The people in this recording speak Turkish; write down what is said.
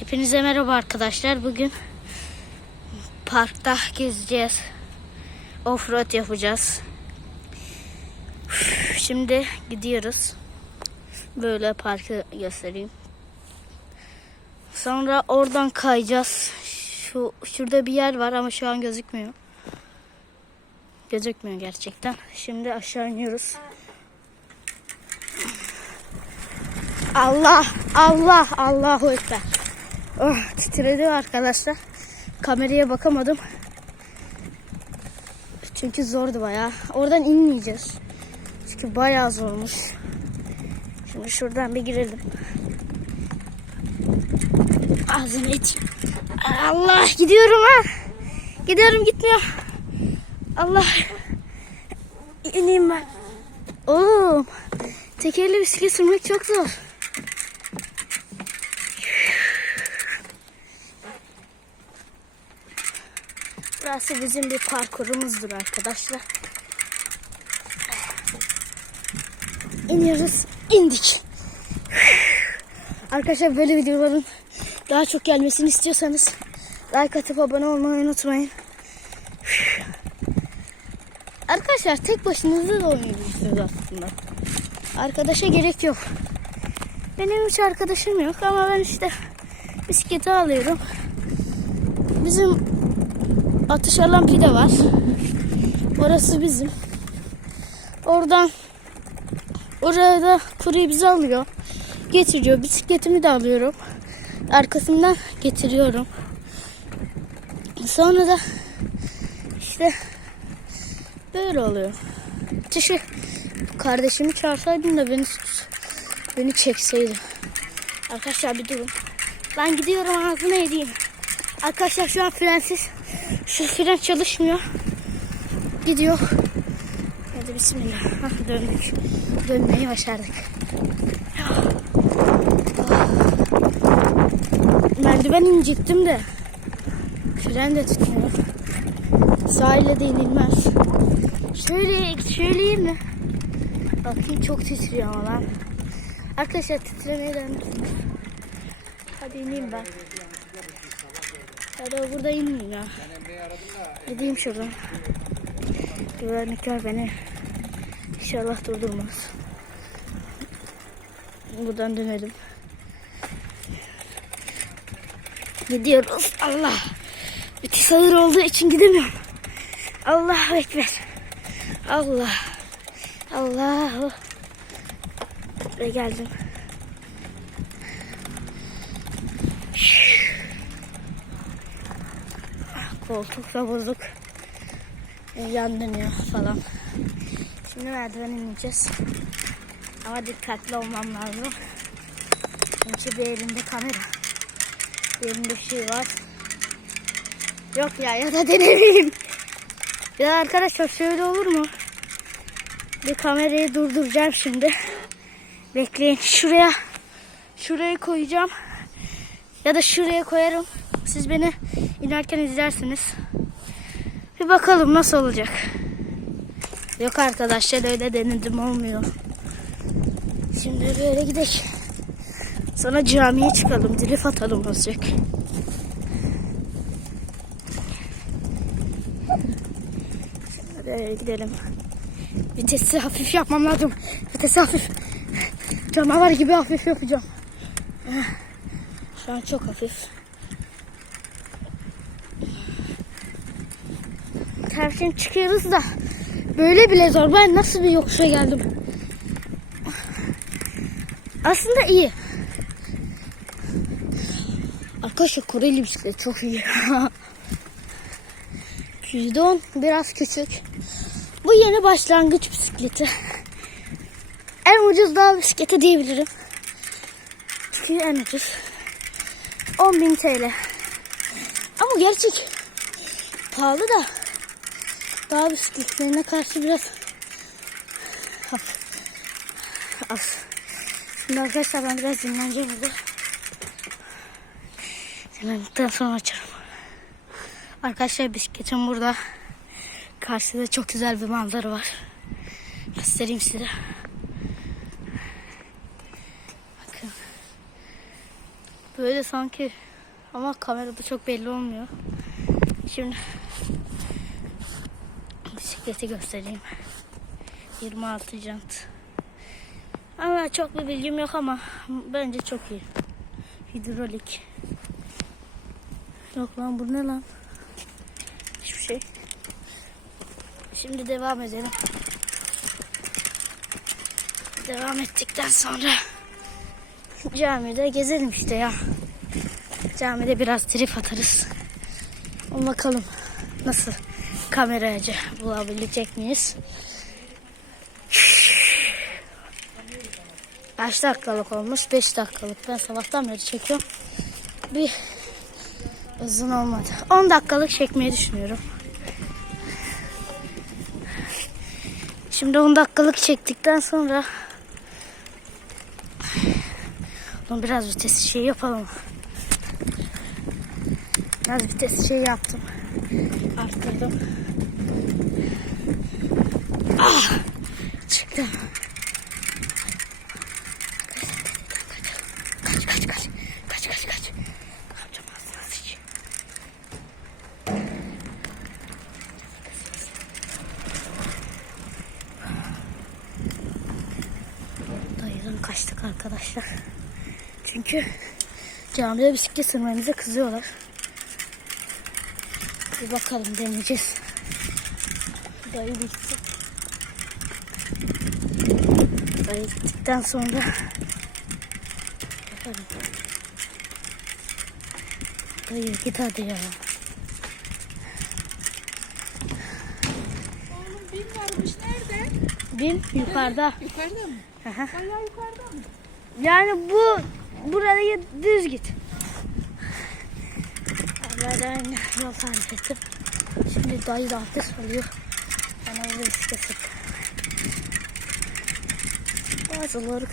Hepinize merhaba arkadaşlar. Bugün parkta gezeceğiz. Offroad yapacağız. Şimdi gidiyoruz. Böyle parkı göstereyim. Sonra oradan kayacağız. Şu şurada bir yer var ama şu an gözükmüyor. Gözükmüyor gerçekten. Şimdi aşağı iniyoruz. Allah, Allah, Allahu Ekber. Oh, titredi arkadaşlar. Kameraya bakamadım. Çünkü zordu bayağı. Oradan inmeyeceğiz. Çünkü bayağı zormuş. Şimdi şuradan bir girelim. Ağzını içeyim. Allah gidiyorum ha. Gidiyorum gitmiyor. Allah. İneyim ben. Oğlum. Tekerli bisiklet sürmek çok zor. Burası bizim bir parkurumuzdur arkadaşlar. İniyoruz. indik. Arkadaşlar böyle videoların daha çok gelmesini istiyorsanız like atıp abone olmayı unutmayın. Arkadaşlar tek başınıza da oynayabilirsiniz aslında. Arkadaşa gerek yok. Benim hiç arkadaşım yok ama ben işte bisikleti alıyorum. Bizim atış alan pide var. Orası bizim. Oradan oraya da kurye bizi alıyor. Getiriyor. Bisikletimi de alıyorum. Arkasından getiriyorum. Sonra da işte böyle oluyor. Dışı kardeşimi çağırsaydım da beni beni çekseydi. Arkadaşlar bir durun. Ben gidiyorum ağzına edeyim. Arkadaşlar şu an frensiz. Şu fren çalışmıyor. Gidiyor. Hadi bismillah. Hah, döndük. Dönmeyi başardık. Merdiven inecektim de. Fren de tutmuyor. Sahile de inilmez. Şöyle söyleyeyim mi? Bakayım çok titriyor ama lan. Arkadaşlar titremeye ediyorum. Hadi ineyim ben. Hadi burada inmeyeyim ya. Gideyim şuradan. Güvenlikler beni inşallah durdurmaz. Buradan dönelim. Gidiyoruz. Allah. Müthiş ağır olduğu için gidemiyorum. Allahu Ekber. Allah. Allahu. Ve geldim. Koltuk da bozuk. E, Yan falan. Şimdi merdiven ineceğiz. Ama dikkatli olmam lazım. Çünkü bir elimde kamera. Bir elimde şey var. Yok ya ya da denemeyeyim. Ya arkadaşlar şöyle olur mu? Bir kamerayı durduracağım şimdi. Bekleyin. Şuraya şuraya koyacağım. Ya da şuraya koyarım. Siz beni inerken izlersiniz. Bir bakalım nasıl olacak. Yok arkadaşlar öyle denedim olmuyor. Şimdi böyle gidelim. Sonra camiye çıkalım. Drift atalım olacak. Şimdi böyle gidelim. Vitesi hafif yapmam lazım. Vitesi hafif. Canavar gibi hafif yapacağım. Şu an çok hafif. Tersten çıkıyoruz da böyle bile zor. Ben nasıl bir yokuşa geldim? Aslında iyi. Arkadaşlar Koreli bisiklet çok iyi. %10 biraz küçük. Bu yeni başlangıç bisikleti. En ucuz dağ bisikleti diyebilirim. Çünkü en ucuz. 10.000 TL. Ama gerçek pahalı da dağ bisikletlerine karşı biraz hafif. Az. Şimdi arkadaşlar ben biraz dinleneceğim burada. Dinlendikten sonra açarım. Arkadaşlar bisikletim burada. Karşıda çok güzel bir manzara var. Göstereyim size. Bakın. Böyle sanki Ama kamerada çok belli olmuyor. Şimdi bisikleti göstereyim. 26 jant. Ama çok bir bilgim yok ama bence çok iyi. Hidrolik. Yok lan bu ne lan? Hiçbir şey. Şimdi devam edelim. Devam ettikten sonra camide gezelim işte ya. Camide biraz trip atarız. Bakalım nasıl kameracı bulabilecek miyiz? Kaç dakikalık olmuş? 5 dakikalık. Ben sabahtan beri çekiyorum. Bir uzun olmadı. 10 dakikalık çekmeyi düşünüyorum. Şimdi 10 dakikalık çektikten sonra bunu biraz vites şey yapalım. Biraz vites şey yaptım. Arttırdım. Ah! Çıktım. Kaç kaç kaç. Kaç kaç kaç. Ağzına sıçıyor. Dayıdan kaçtık arkadaşlar. Çünkü camide bisiklet sürmemize kızıyorlar. Bir bakalım deneyeceğiz. Dayı gitti. Dayı gittikten sonra bakalım. Dayı git hadi ya. Oğlum bin varmış nerede? Bin yukarıda. Yukarıda mı? Bayağı yukarıda mı? Yani bu buraya düz git. Ben yol tarif ettim. Şimdi dayı da abdest alıyor. Ben orada sürüyorum. Bazıları